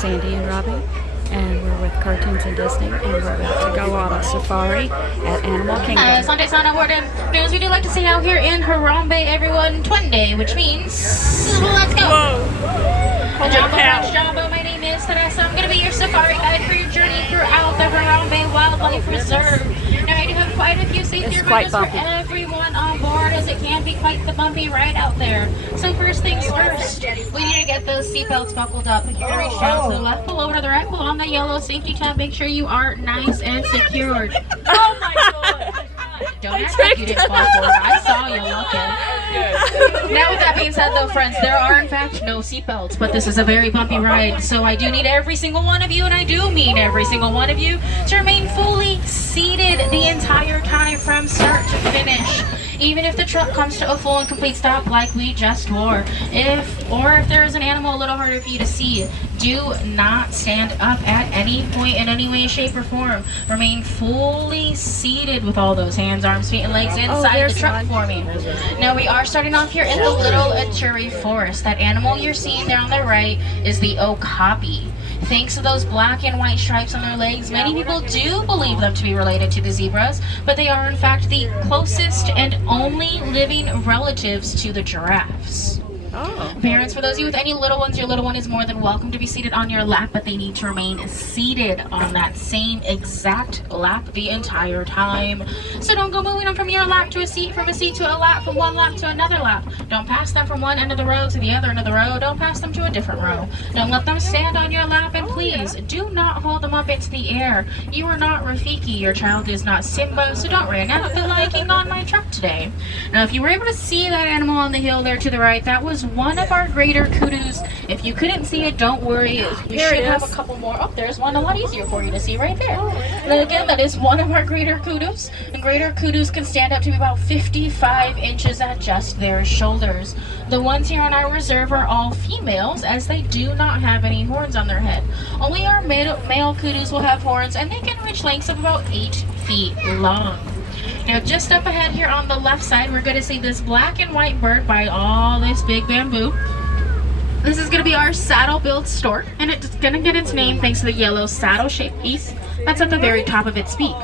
Sandy and Robbie, and we're with Cartoons and Disney, and we're about to go on a safari at Animal Kingdom. Sunday Sound Award news. We do like to see out here in Harambe, everyone, Twin Day, which means let's go. Whoa. Jumbo French Jumbo, my name is Teresa. I'm going to be your safari guide for your journey throughout the Harambe Wildlife Reserve. Now, I do have quite a few safety reminders for everyone on board, as it can be quite the bumpy ride out there. So first things first, we need to get those seatbelts buckled up. If you're going to reach down to the left, pull over to the right, pull on the yellow safety tab. Make sure you are nice and secured. Oh my god! Don't act like you didn't fall forward. I saw you looking. Now, with that being said, though, friends, there are in fact no seatbelts, but this is a very bumpy ride, so I do need every single one of you, and I do mean every single one of you, to remain fully seated the entire time from start to finish. Even if the truck comes to a full and complete stop like we just were. If there is an animal a little harder for you to see, do not stand up at any point in any way, shape, or form. Remain fully seated with all those hands, arms, feet, and legs inside the truck for me. Now, we are starting off here in the Little Aturi Forest. That animal you're seeing there on the right is the okapi. Thanks to those black and white stripes on their legs, many people do believe them to be related to the zebras, but they are in fact the closest and only living relatives to the giraffes. Oh. Parents, for those of you with any little ones, your little one is more than welcome to be seated on your lap, but they need to remain seated on that same exact lap the entire time. So don't go moving them from your lap to a seat, from a seat to a lap, from one lap to another lap. Don't pass them from one end of the row to the other end of the row. Don't pass them to a different row. Don't let them stand on your lap, and please do not hold them up into the air. You are not Rafiki, your child is not Simba, so don't run out the liking on my truck today. Now, if you were able to see that animal on the hill there to the right, that was one of our greater kudos. If you couldn't see it, don't worry. We should have a couple more. Oh, there's one a lot easier for you to see right there. And then again, that is one of our greater kudos. And greater kudos can stand up to about 55 inches at just their shoulders. The ones here on our reserve are all females, as they do not have any horns on their head. Only our male kudos will have horns, and they can reach lengths of about 8 feet long. Now, just up ahead here on the left side, we're going to see this black and white bird by all this big bamboo. This is going to be our saddle-billed stork, and it's going to get its name thanks to the yellow saddle-shaped piece that's at the very top of its beak.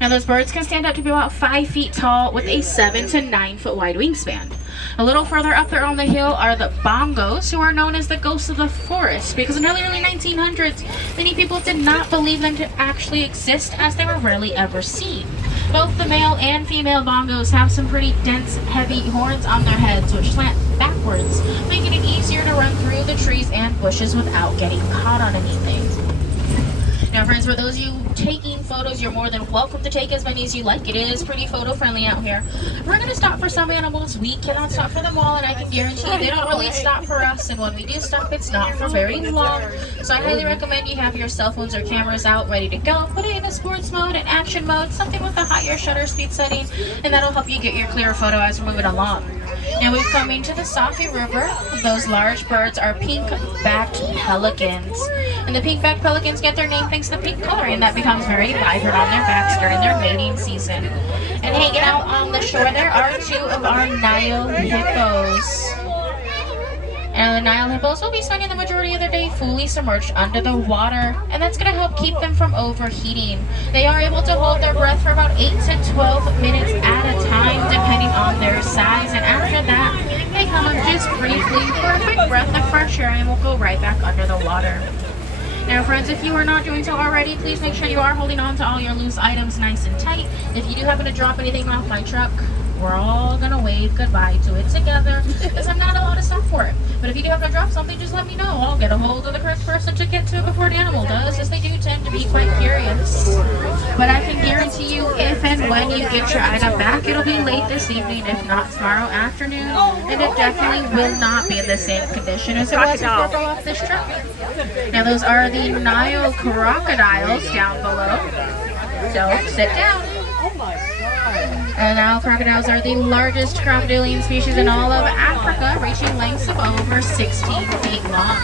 Now, those birds can stand up to be about 5 feet tall with a 7 to 9 foot wide wingspan. A little further up there on the hill are the bongos, who are known as the ghosts of the forest, because in the early 1900s, many people did not believe them to actually exist, as they were rarely ever seen. Both the male and female bongos have some pretty dense, heavy horns on their heads, which slant backwards, making it easier to run through the trees and bushes without getting caught on anything. Now, friends, for those of you taking photos, you're more than welcome to take as many as you like. It is pretty photo friendly out here. We're going to stop for some animals. We cannot stop for them all, and I can guarantee you they don't really stop for us, and when we do stop, it's not for very long. So I highly recommend you have your cell phones or cameras out ready to go. Put it in a sports mode, an action mode, something with a higher shutter speed setting, and that'll help you get your clear photo as we're moving along. Now, we've come into the Safi River. Those large birds are pink-backed pelicans. And the pink-backed pelicans get their name thanks to the pink coloring that becomes very vibrant on their backs during their mating season. And hanging out on the shore there are 2 of our Nile hippos. And the Nile hippos will be spending the majority of their day fully submerged under the water, and that's going to help keep them from overheating. They are able to hold their breath for about 8 to 12 minutes at a time, depending on their size, and after that, they come up just briefly for a quick breath of fresh air and will go right back under the water. Now, friends, if you are not doing so already, please make sure you are holding on to all your loose items nice and tight. If you do happen to drop anything off my truck, we're all going to wave goodbye to it together, because I'm not allowed to stop for it. But if you do have to drop something, just let me know. I'll get a hold of the correct person to get to it before the animal does, as they do tend to be quite curious. But I can guarantee you, if and when you get your item back, it'll be late this evening, if not tomorrow afternoon, and it definitely will not be in the same condition as it was before we go off this trip. Now, those are the Nile crocodiles down below. So, sit down. And Nile crocodiles are the largest crocodilian species in all of Africa, reaching lengths of over 16 feet long.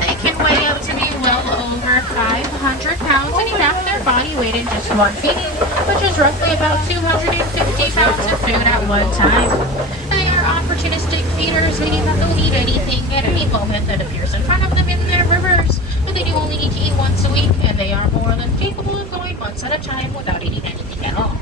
They can weigh up to be well over 500 pounds and eat half their body weight in just one feeding, which is roughly about 250 pounds of food at one time. They are opportunistic feeders, meaning that they'll eat anything at any moment that appears in front of them in their rivers. But the time without eating anything at all.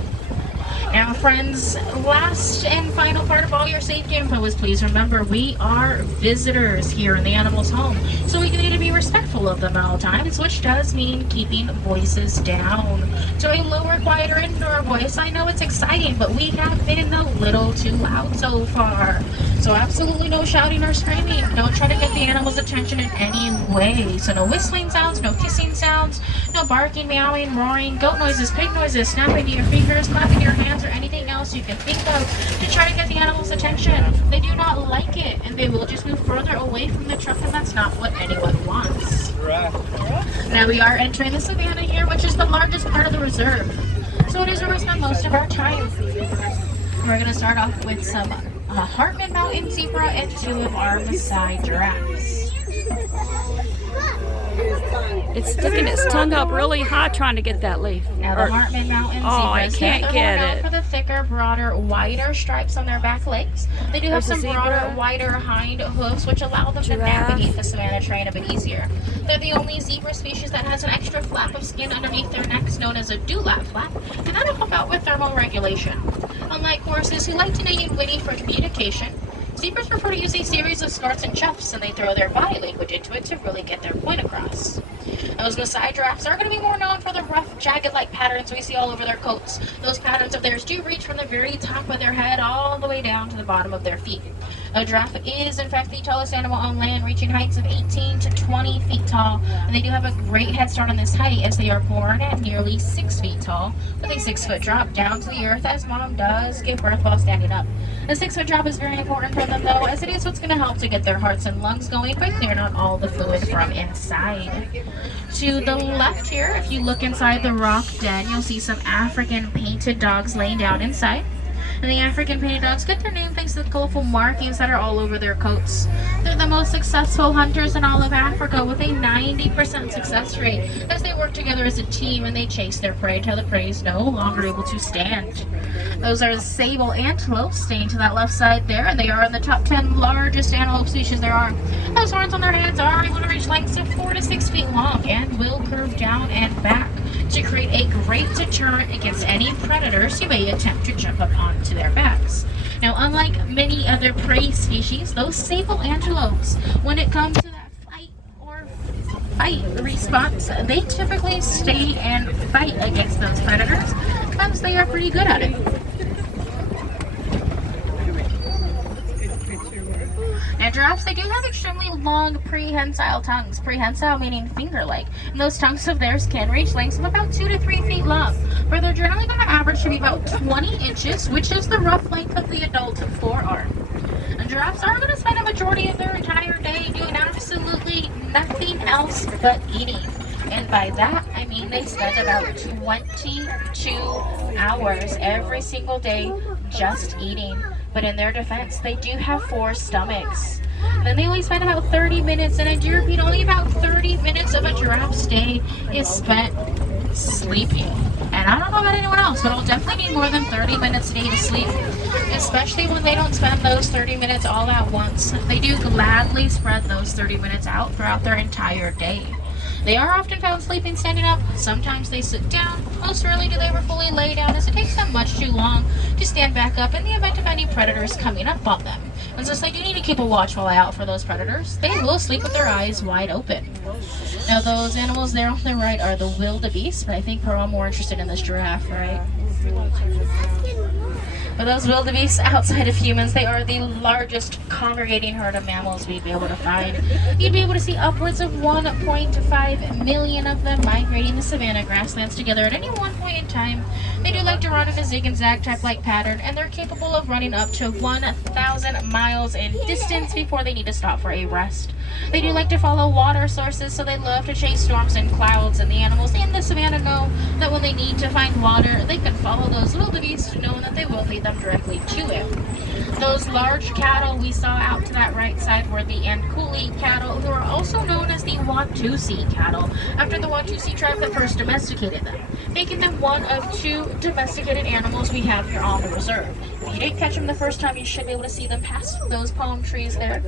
Now, friends, last and final part of all your safety info is please remember we are visitors here in the animal's home, so we need to be respectful of them at all times, which does mean keeping voices down to a lower, quieter indoor voice. I know it's exciting, but we have been a little too loud so far. So absolutely no shouting or screaming. Don't try to get the animal's attention in any way. So no whistling sounds, no kissing sounds, no barking, meowing, roaring, goat noises, pig noises, snapping your fingers, clapping your hands, or anything else you can think of to try to get the animal's attention. They do not like it, and they will just move further away from the truck, and that's not what anyone wants. Now we are entering the savannah here, which is the largest part of the reserve. So it is where we spend most of our time. We're going to start off with some Hartman Mountain zebra and 2 of our Maasai giraffes. It's sticking its tongue up really high trying to get that leaf. Now the Hartman Mountain zebras, I can't they're get known it. for the thicker, broader, wider stripes on their back legs. They do have There's a some broader, zebra. wider hind hooves, which allow them to Giraffe. navigate the savanna terrain a bit easier. They're the only zebra species that has an extra flap of skin underneath their necks, known as a dewlap flap, and that'll help out with thermal regulation. Unlike horses who like to neigh and whinny for communication, zebras prefer to use a series of snorts and chuffs, and they throw their body language into it to really get their point across. Those Maasai giraffes are going to be more known for the rough, jagged-like patterns we see all over their coats. Those patterns of theirs do reach from the very top of their head all the way down to the bottom of their feet. A giraffe is, in fact, the tallest animal on land, reaching heights of 18 to 20 feet tall. And they do have a great head start on this height, as they are born at nearly 6 feet tall, with a 6-foot drop down to the earth as mom does give birth while standing up. The 6-foot drop is very important for them, though, as it is what's going to help to get their hearts and lungs going by clearing out all the fluid from inside. To the left here, if you look inside the rock den, you'll see some African painted dogs laying down inside. And the African painted dogs get their name thanks to the colorful markings that are all over their coats. They're the most successful hunters in all of Africa, with a 90% success rate, as they work together as a team and they chase their prey until the prey is no longer able to stand. Those are sable antelopes staying to that left side there, and they are in the top 10 largest antelope species there are. Those horns on their heads are able to reach lengths of 4 to 6 feet long and will curve down and back to create a great deterrent against any predators who may attempt to jump up onto their backs. Now, unlike many other prey species, those sable antelopes, when it comes to that fight response, they typically stay and fight against those predators, because they are pretty good at it. Now, giraffes, they do have extremely long prehensile tongues. Prehensile meaning finger-like. And those tongues of theirs can reach lengths of about 2 to 3 feet long, but they're generally going to average to be about 20 inches, which is the rough length of the adult forearm. And giraffes are going to spend a majority of their entire day doing absolutely nothing else but eating. And by that, I mean they spend about 22 hours every single day just eating. But in their defense, they do have 4 stomachs. And then they only spend about 30 minutes, and I do repeat, only about 30 minutes of a giraffe's day is spent sleeping. And I don't know about anyone else, but it'll definitely need more than 30 minutes a day to sleep, especially when they don't spend those 30 minutes all at once. They do gladly spread those 30 minutes out throughout their entire day. They are often found sleeping standing up. Sometimes they sit down. Most rarely do they ever fully lay down, as it takes them much too long to stand back up in the event of any predators coming up on them. And since they do need to keep a watchful eye out for those predators, they will sleep with their eyes wide open. Now, those animals there on the right are the wildebeest, but I think we're all more interested in this giraffe, right? But those wildebeests, outside of humans, they are the largest congregating herd of mammals we'd be able to find. You'd be able to see upwards of 1.5 million of them migrating the savanna grasslands together at any one point in time. They do like to run in a zig and zag type-like pattern, and they're capable of running up to 1,000 miles in distance before they need to stop for a rest. They do like to follow water sources, so they love to chase storms and clouds, and the animals in the savanna know that when they need to find water, they can follow those wildebeest, knowing that they will lead them directly to it. Those large cattle we saw out to that right side were the Ankuli cattle, who are also known as the Watusi cattle, after the Watusi tribe that first domesticated them, making them one of 2 domesticated animals we have here on the reserve. If you didn't catch them the first time, you should be able to see them past those palm trees there.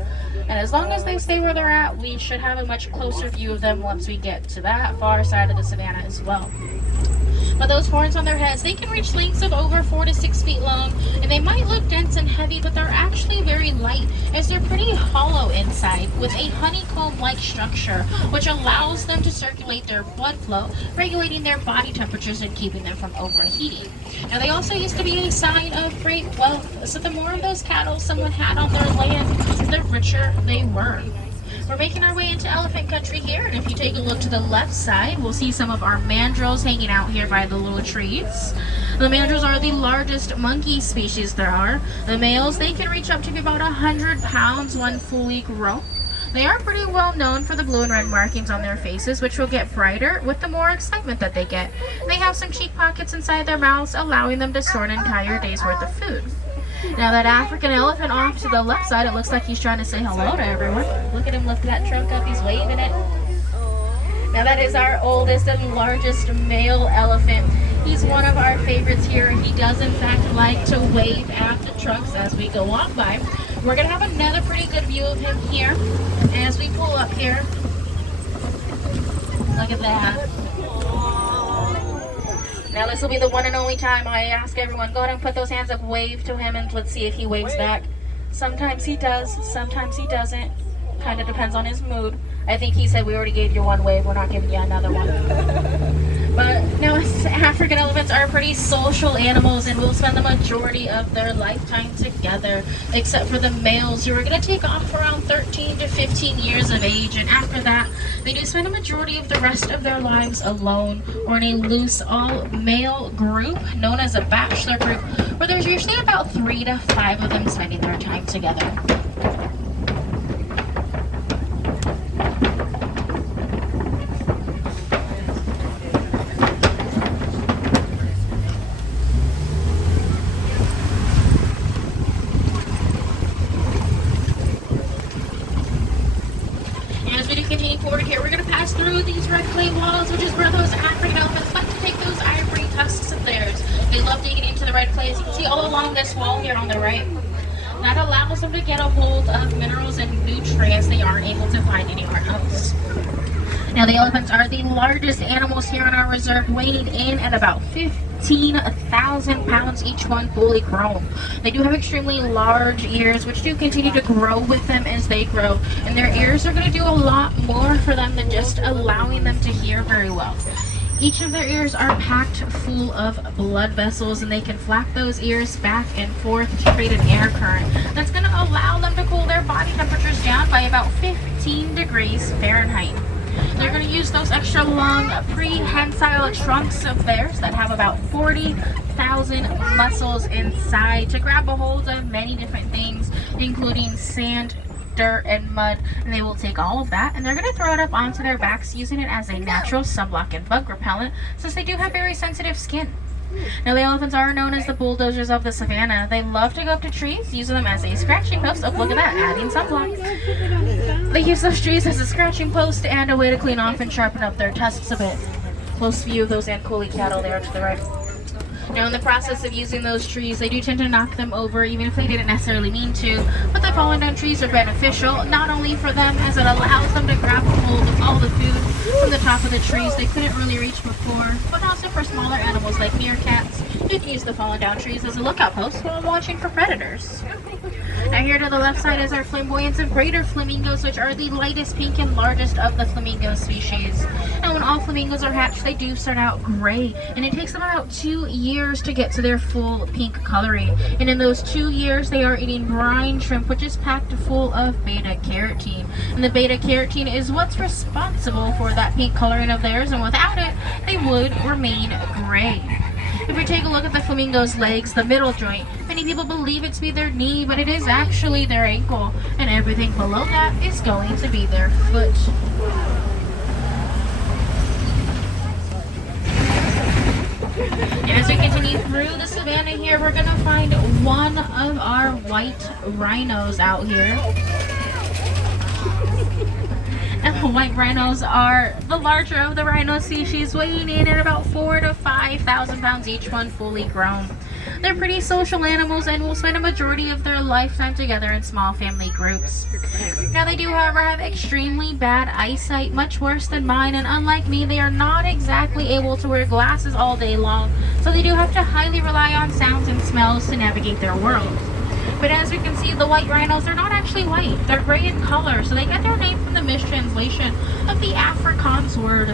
And as long as they stay where they're at, we should have a much closer view of them once we get to that far side of the savanna as well. But those horns on their heads, they can reach lengths of over 4 to 6 feet long, and they might look dense and heavy, but they're actually very light, as they're pretty hollow inside with a honeycomb-like structure, which allows them to circulate their blood flow, regulating their body temperatures and keeping them from overheating. Now, they also used to be a sign of great wealth, so the more of those cattle someone had on their land, the richer they were. We're making our way into elephant country here, and if you take a look to the left side, we'll see some of our mandrills hanging out here by the little trees. The mandrills are the largest monkey species there are. The males, they can reach up to be about 100 pounds when fully grown. They are pretty well known for the blue and red markings on their faces, which will get brighter with the more excitement that they get. They have some cheek pockets inside their mouths, allowing them to store an entire day's worth of food. Now that African elephant off to the left side, it looks like he's trying to say hello to everyone. Look at him lift that trunk up, he's waving it. Now that is our oldest and largest male elephant. He's one of our favorites here. He does in fact like to wave at the trucks as we go on by. We're gonna have another pretty good view of him here as we pull up here. Look at that. Now this will be the one and only time I ask everyone, go ahead and put those hands up, wave to him, and let's see if he waves back. Sometimes he does, sometimes he doesn't. Kind of depends on his mood. I think he said we already gave you one wave, we're not giving you another one. But now African elephants are pretty social animals and will spend the majority of their lifetime together, except for the males who are going to take off around 13 to 15 years of age, and after that they do spend a majority of the rest of their lives alone or in a loose all-male group known as a bachelor group, where there's usually about 3 to 5 of them spending their time together. Continue forward here, we're going to pass through these red clay walls, which is where those African elephants like to take those ivory tusks of theirs. They love digging into the red clay, as you can see all along this wall here on the right. That allows them to get a hold of minerals and nutrients they aren't able to find anywhere else. Now the elephants are the largest animals here on our reserve, weighing in at about 15,000 pounds each one fully grown. They do have extremely large ears, which do continue to grow with them as they grow, and their ears are going to do a lot more for them than just allowing them to hear very well. Each of their ears are packed full of blood vessels, and they can flap those ears back and forth to create an air current that's going to allow them to cool their body temperatures down by about 15 degrees Fahrenheit. They're going to use those extra long prehensile trunks of theirs that have about 40,000 muscles inside to grab a hold of many different things, including sand, dirt, and mud, and they will take all of that and they're going to throw it up onto their backs, using it as a natural sunblock and bug repellent, since they do have very sensitive skin. Now the elephants are known as the bulldozers of the savannah. They love to go up to trees, using them as a scratching post. Oh, look at that, adding sunblock. They use those trees as a scratching post and a way to clean off and sharpen up their tusks a bit. Close view of those Ankoli cattle there to the right. Now in the process of using those trees, they do tend to knock them over, even if they didn't necessarily mean to. But the fallen down trees are beneficial, not only for them, as it allows them to grab a hold of all the food from the top of the trees they couldn't really reach before, but also for smaller animals like meerkats who can use the fallen down trees as a lookout post while watching for predators. Now here to the left side is our flamboyance of greater flamingos, which are the lightest pink and largest of the flamingo species. Now when all flamingos are hatched, they do start out gray, and it takes them about 2 years to get to their full pink coloring. And in those 2 years, they are eating brine shrimp, which is packed full of beta carotene. And the beta carotene is what's responsible for that pink coloring of theirs, and without it, they would remain gray. If we take a look at the flamingo's legs, the middle joint, many people believe it to be their knee, but it is actually their ankle, and everything below that is going to be their foot. And as we continue through the savannah here, we're going to find one of our white rhinos out here. And the white rhinos are the larger of the rhino species, weighing in at about 4,000 to 5,000 pounds each one fully grown. They're pretty social animals and will spend a majority of their lifetime together in small family groups. Now they do, however, have extremely bad eyesight, much worse than mine, and unlike me, they are not exactly able to wear glasses all day long, so they do have to highly rely on sounds and smells to navigate their world. But as we can see, the white rhinos are not actually white. They're gray in color, so they get their name from the mistranslation of the Afrikaans word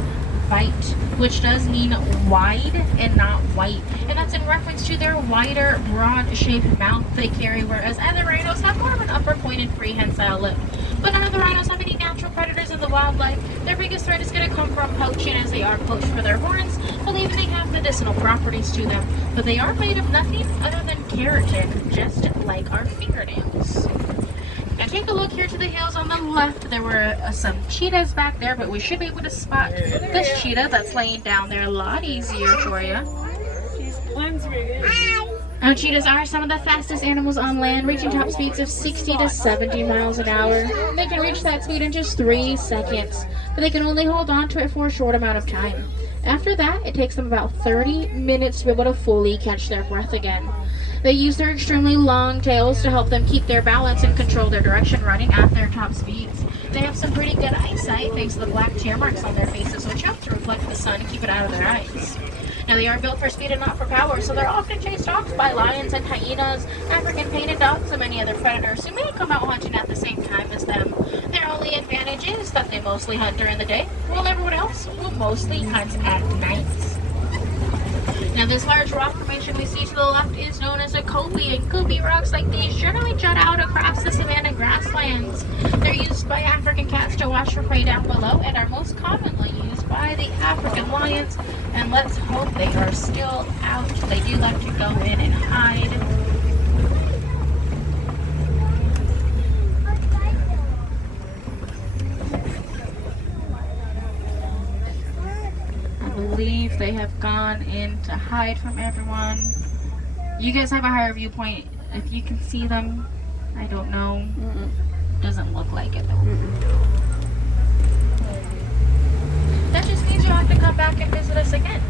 white, which does mean wide and not white. And that's in reference to their wider, broad-shaped mouth they carry, whereas other rhinos have more of an upper pointed prehensile lip. But none of the rhinos have any natural predators in the wildlife. Their biggest threat is going to come from poaching, as they are poached for their horns, believing they have medicinal properties to them. But they are made of nothing other than keratin, just like our fingernails. Now take a look here to the hills on the left. There were some cheetahs back there, but we should be able to spot this cheetah that's laying down there a lot easier for you. Now cheetahs are some of the fastest animals on land, reaching top speeds of 60 to 70 miles an hour. They can reach that speed in just 3 seconds, but they can only hold on to it for a short amount of time. After that, it takes them about 30 minutes to be able to fully catch their breath again. They use their extremely long tails to help them keep their balance and control their direction running at their top speeds. They have some pretty good eyesight thanks to the black tear marks on their faces, which help to reflect the sun and keep it out of their eyes. Now they are built for speed and not for power, so they're often chased off by lions and hyenas, African painted dogs, and many other predators who may come out hunting at the same time as them. Their only advantage is that they mostly hunt during the day, while everyone else will mostly hunt at night. Now this large rock formation we see to the left is known as a kopie, and kopie rocks like these generally jut out across the savanna grasslands. They're used by African cats to watch for prey down below and are most commonly used by the African lions, and let's hope they are still out. They do like to go in and hide. I believe they have gone in to hide from everyone. You guys have a higher viewpoint. If you can see them, I don't know. Doesn't look like it though. That just means you'll have to come back and visit us again.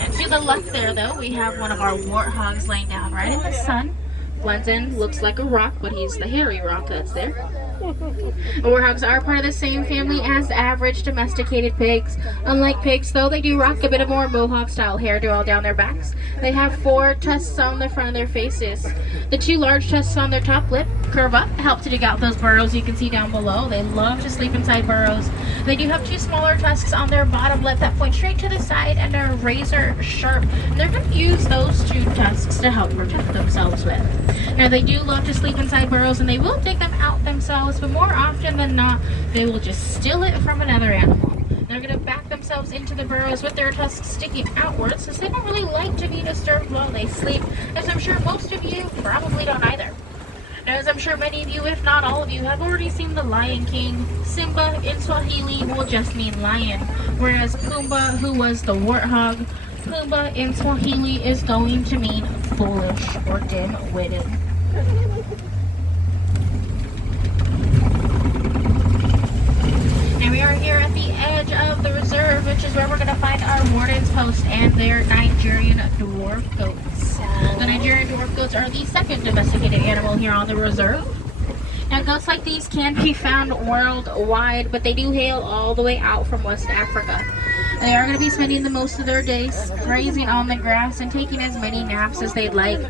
And to the left there though, we have one of our warthogs laying down right in the sun. Blends in, looks like a rock, but he's the hairy rock that's there. Warthogs are part of the same family as average domesticated pigs. Unlike pigs, though, they do rock a bit of more mohawk-style hairdo all down their backs. They have 4 tusks on the front of their faces. The 2 large tusks on their top lip curve up to help to dig out those burrows you can see down below. They love to sleep inside burrows. They do have 2 smaller tusks on their bottom lip that point straight to the side and are razor sharp. And they're going to use those 2 tusks to help protect themselves with. Now, they do love to sleep inside burrows, and they will dig them out themselves, but more often than not, they will just steal it from another animal. They're going to back themselves into the burrows with their tusks sticking outwards, since they don't really like to be disturbed while they sleep, as I'm sure most of you probably don't either. Now, as I'm sure many of you, if not all of you, have already seen The Lion King, Simba in Swahili will just mean lion, whereas Pumbaa, who was the warthog, Pumbaa in Swahili is going to mean foolish or dim-witted. And we are here at the edge of the reserve, which is where we're going to find our warden's post and their Nigerian dwarf goats. The Nigerian dwarf goats are the second domesticated animal here on the reserve. Now, goats like these can be found worldwide, but they do hail all the way out from West Africa. They are going to be spending the most of their days grazing on the grass and taking as many naps as they'd like.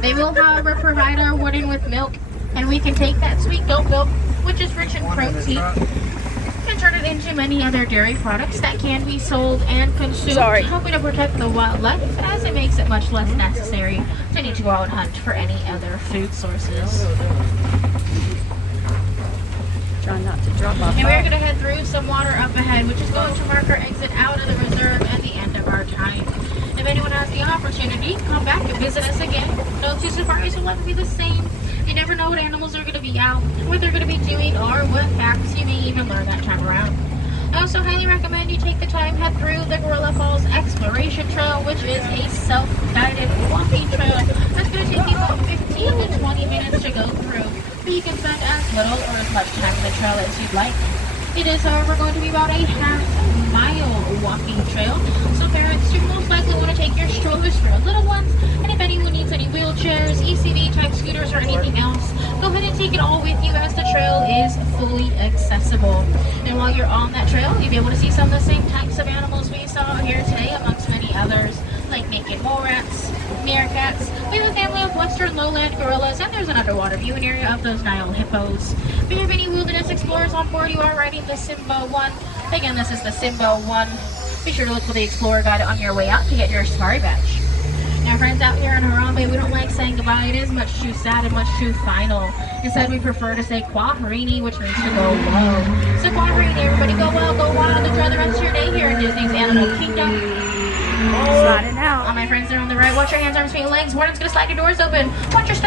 They will, however, provide our warden with milk, and we can take that sweet goat milk, which is rich in protein, and turn it into many other dairy products that can be sold and consumed, helping to protect the wildlife, as it makes it much less necessary to need to go out and hunt for any other food sources. Trying not to drop off. And we're going to head through some water up ahead, which is going to mark our exit out of the reserve at the end of our time. If anyone has the opportunity, come back and visit us again. No 2 safaris will ever be the same. You never know what animals are going to be out, what they're going to be doing, or what facts you may even learn that time around. I also highly recommend you take the time, head through the Gorilla Falls Exploration Trail, which is a self-guided walking trail that's going to take you about 15 to 20 minutes to go through. But you can spend as little or as much time on the trail as you'd like. It is, however, going to be about a half mile walking trail. So parents, you most likely want to take your strollers for your little ones. And if anyone needs any wheelchairs, ECV type scooters, or anything else, go ahead and take it all with you as the trail is fully accessible. And while you're on that trail, you'll be able to see some of the same types of animals we saw here today, amongst many others, like naked mole rats, meerkats. We have a family of western lowland gorillas, and there's an underwater viewing area of those Nile hippos. If you have any wilderness explorers on board, you are riding the Simba 1. Again, this is the Simba 1. Be sure to look for the Explorer Guide on your way out to get your safari badge. Now friends, out here in Harambe, we don't like saying goodbye. It is much too sad and much too final. Instead, we prefer to say Kwaherini, which means to go well. So Kwaherini, everybody, go well, go wild, enjoy the rest of your day here in Disney's Animal Kingdom. Sliding out. All my friends there on the right, watch your hands, arms, feet, and legs. Warden's gonna slide your doors open. Watch your step.